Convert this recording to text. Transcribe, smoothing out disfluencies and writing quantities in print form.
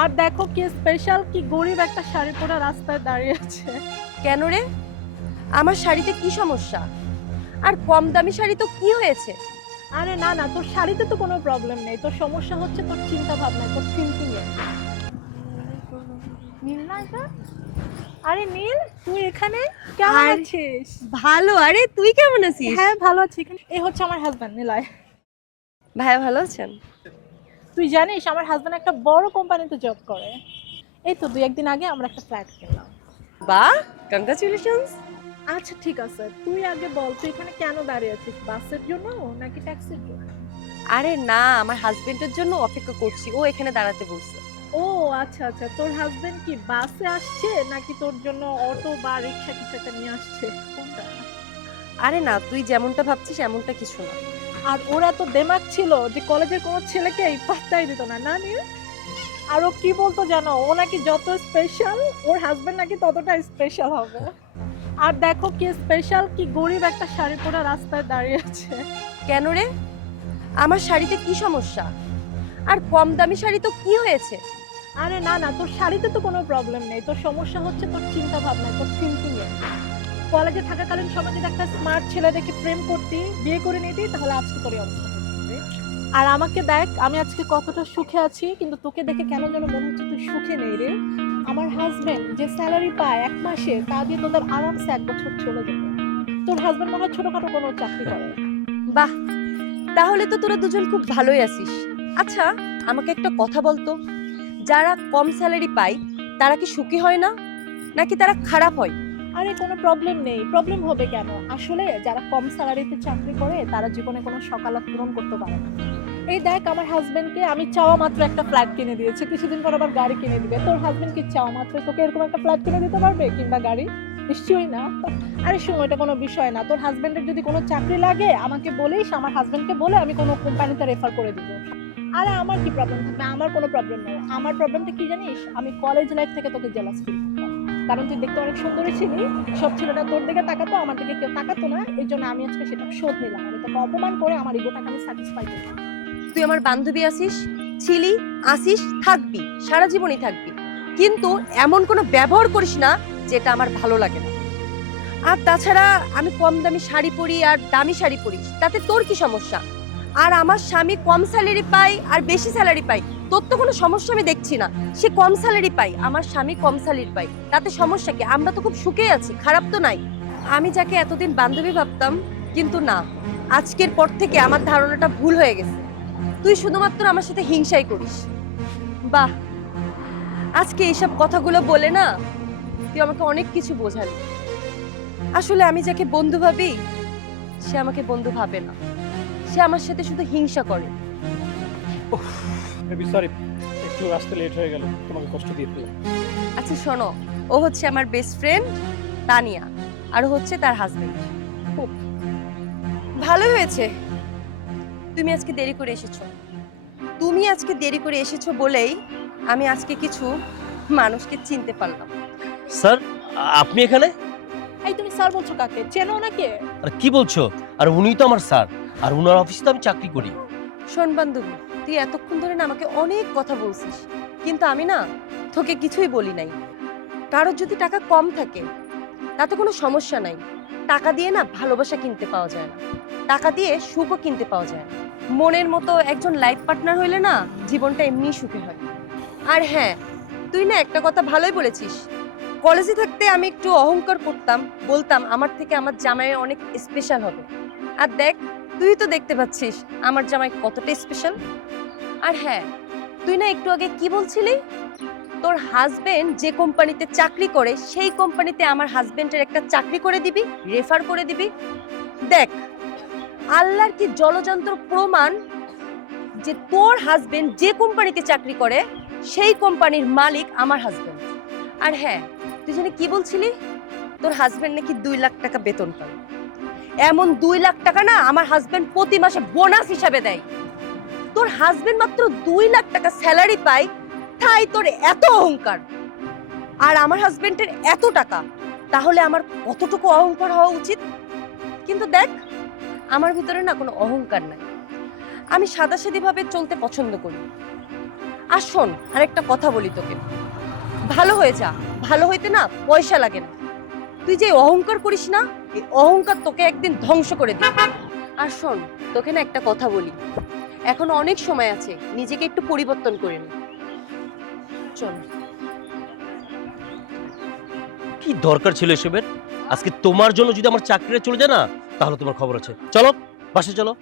আর দেখো কি স্পেশাল, কি গরিব একটা শাড়ি পরে রাস্তায় দাঁড়িয়ে আছে। কেন রে? আমার শাড়িতে কি সমস্যা? আর কম দামি শাড়ি তো কি হয়েছে? আরে না না, তোর শাড়িতে তো কোনো প্রবলেম নেই, তোর সমস্যা হচ্ছে তোর চিন্তা ভাবনা, তোর থিঙ্কিং এ। নীল না এটা? আরে নীল, তুই এখানে কেমন আর আছিস? ভালো। আরে তুই কেমন আছিস? হ্যাঁ ভালো আছি। এখানে এই হচ্ছে আমার হাজবেন্ড নিলয়। ভাইয়া ভালো আছেন? তুই জানিস আমার হাজবেন্ড একটা বড় কোম্পানিতে জব করে। এই তো 2-1 দিন আগে আমরা একটা ফ্ল্যাট কিনলাম। বাহ, কংগ্রাচুলেশনস। আচ্ছা ঠিক আছে, তুই আগে বল তুই এখানে কেন দাঁড়িয়ে আছিস, বাসের জন্য নাকি ট্যাক্সির জন্য? আরে না, আমার হাজবেন্ডের জন্য অপেক্ষা করছি, ও এখানে দাঁড়াতে বলছে। ও আচ্ছা আচ্ছা, তোর হাজবেন্ড কি বাসে আসছে নাকি তোর জন্য অটো বা রিক্সা কিছু একটা নিয়ে আসছে, কোনটা? আরে না, তুই যেমনটা ভাবছিস এমনটা কিছু না। আর ওরা তো দেমাগ ছিল যে কলেজের কোনো ছেলেকে পাত্তাই দিত না, না নীল? আর ও কি বলতো জানো, ও নাকি যত স্পেশাল ওর হাজবেন্ড নাকি ততটা স্পেশাল হবে। আর দেখো কি স্পেশাল, কি গরিব একটা শাড়ি পরে রাস্তায় দাঁড়িয়ে আছে। কেন রে? আমার শাড়িতে কি সমস্যা? আর কম দামি শাড়ি তো কি হয়েছে? আরে না না, তোর শাড়িতে তো কোনো প্রবলেম নেই, তোর সমস্যা হচ্ছে তোর চিন্তা ভাবনা, তোর থিঙ্কিং এ। কলেজে থাকাকালীন সময় যদি একটা স্মার্ট ছেলে দেখে প্রেম করতি, বিয়ে করে নিতি, তাহলে আজকে তোর এই অবস্থা হতো না রে। আর আমাকে দেখ, আমি আজকে কতটা সুখে আছি, কিন্তু তোকে দেখে কেন যেন মনে হচ্ছে তুই সুখে নেই রে। আমার হাজবেন্ড যে স্যালারি পায় 1 মাসে, তা দিয়ে তোদের আরামসে 1 বছর চলে যাবে। তোর হাজবেন্ড মনে হয় ছোটখাটো কোনো চাকরি করে। বাহ, তাহলে তো তোরা দুজন খুব ভালোই আছিস। আচ্ছা, আমাকে একটা কথা বলতো, যারা কম স্যালারি পায় তারা কি সুখী হয় না, নাকি তারা খারাপ হয়? আরে কোনো প্রবলেম নেই, প্রবলেম হবে কেন? আসলে যারা কম স্যালারিতে চাকরি করে তারা জীবনে কোনো সকালাত পূরণ করতে পারে না। এই দেখ আমার হাজবেন্ডকে আমি চাওয়া মাত্র একটা ফ্ল্যাট কিনে দিয়েছি, কিছুদিন পর আবার গাড়ি কিনে দিবে। তোর হাজবেন্ড কি চাওয়া মাত্র তোকে এরকম একটা ফ্ল্যাট কিনে দিতে পারবে কিংবা গাড়ি? নিশ্চয়ই না। আরে শোনো, এটা কোনো বিষয় না। তোর হাজবেন্ডের যদি কোনো চাকরি লাগে আমাকে বলিস, আমার হাজবেন্ডকে বলে আমি কোনো কোম্পানিতে রেফার করে দিব। আরে আমার কি প্রবলেম থাকবে? আমার কোনো প্রবলেম নেই। আমার প্রবলেমটা কি জানিস, আমি কলেজ লাইফ থেকে তোকে জেলাস ফিল করতাম, কারণ তুই দেখতে অনেক সুন্দরী ছিলি। সব ছেলেটা তোর দিকে তাকাতো, আমার দিকে কেউ তাকাতো না। এই জন্য আমি আজকে সেটা শোধ নিলাম, আমি তোকে অপমান করে আমার ইগোটাকে আমি স্যাটিসফাই করলাম। তুই আমার বান্ধবী আছিস, ছিলি, আসিস, থাকবি, সারা জীবনই থাকবি, কিন্তু এমন কোনো ব্যবহার করিস না যেটা আমার ভালো লাগে না। আর তাছাড়া আমি কম দামি শাড়ি পরি আর দামি শাড়ি পরিস, তাতে তোর কি সমস্যা? আর আমার স্বামী কম স্যালারি পায় আর বেশি স্যালারি পায়, তোর তো কোনো সমস্যা আমি দেখছি না। সে কম স্যালারি পায়, আমার স্বামী কম স্যালারি পায়, তাতে সমস্যা কি? আমরা তো খুব সুখে আছি, খারাপ তো নাই। আমি যাকে এতদিন বান্ধবী ভাবতাম, কিন্তু না, আজকের পর থেকে আমার ধারণাটা ভুল হয়ে গেছে। তুই শুধুমাত্র আমার সাথে হিংসাই করিস। বাহ, আজকে এইসব কথাগুলো বলে না তুই আমাকে অনেক কিছু বোঝালি। আসলে আমি যাকে বন্ধু ভাবি সে আমাকে বন্ধু ভাবে না, সে আমার সাথে শুধু হিংসা করে। বেবি সরি, একটু আসতে লেট হয়ে গেল, তোমাকে কষ্ট দিয়ে ফেললাম। আচ্ছা শোনো, ও হচ্ছে আমার বেস্ট ফ্রেন্ড তানিয়া, আর ও হচ্ছে তার হাজবেন্ড। ভালো হয়েছে তুমি আজকে দেরি করে এসেছো। তুমি আজকে দেরি করে এসেছো বলেই আমি আজকে কিছু মানুষকে চিনতে পারলাম। স্যার, আপনি এখানে? এই তুমি স্যার বলছো কাকে? চেনো নাকি? আর কি বলছো? আর উনিই তো আমার স্যার, আর উনার অফিসে তো আমি চাকরি করি। শোন বান্ধবী, তুই এতক্ষণ ধরে না আমাকে অনেক কথা বলছিস, কিন্তু আমি না তোকে কিছুই বলি নাই। কারোর যদি টাকা কম থাকে তাতে কোনো সমস্যা নাই, টাকা দিয়ে না ভালোবাসা কিনতে পাওয়া যায় না, টাকা দিয়ে সুখও কিনতে পাওয়া যায় না। মনের মতো একজন লাইফ পার্টনার হইলে না জীবনটা এমনি সুখী হয়। আর হ্যাঁ, তুই না একটা কথা ভালোই বলেছিস। কলেজে থাকতে আমি একটু অহংকার করতাম, বলতাম আমার থেকে আমার জামাই অনেক স্পেশাল হবে। আর দেখ, তুই তো দেখতে পাচ্ছিস আমার জামাই কতটা স্পেশাল। আর হ্যাঁ, তুই না একটু আগে কি বলছিলি, তোর হাজবেন্ড যে কোম্পানিতে চাকরি করে সেই কোম্পানিতে আমার হাজবেন্ডের একটা চাকরি করে দিবি, রেফার করে দিবি। দেখ, আল্লাহর কি জলযন্ত্র প্রমাণ যে তোর হাজবেন্ড যে কোম্পানিতে চাকরি করে সেই কোম্পানির মালিক আমার হাজবেন্ড। আর হ্যাঁ, তুই জানি কি বলছিলি, তোর হাজবেন্ড নাকি 2 লাখ টাকা বেতন পায়। এমন 2 লাখ টাকা না আমার হাজবেন্ড প্রতি মাসে বোনাস হিসাবে দেয়। তোর হাজবেন্ড মাত্র 2 লাখ টাকা স্যালারি পায়, তাই তোর এত অহংকার। আর আমার হাজবেন্ডের এত টাকা, তাহলে আমার কতটুকু অহংকার হওয়া উচিত? কিন্তু দেখ, আমার ভিতরে না কোনো অহংকার নাই, আমি সাদাসিধি ভাবে চলতে পছন্দ করি। আর শোন, আরেকটা কথা বলি তোকে, ভালো হয়ে যা, ভালো হইতে না পয়সা লাগে না। তুই যে অহংকার করিস না, এই অহংকার তোকে একদিন ধ্বংস করে দিবে। আর শোন, তোকে না একটা কথা বলি, এখন অনেক সময় আছে, নিজেকে একটু পরিবর্তন করে নে। চল। কি দরকার ছিল এসবের? আজকে তোমার জন্য যদি আমার চাকরিটা চলে যায় না, তাহলে তোমার খবর আছে। চলো বাসে চলো।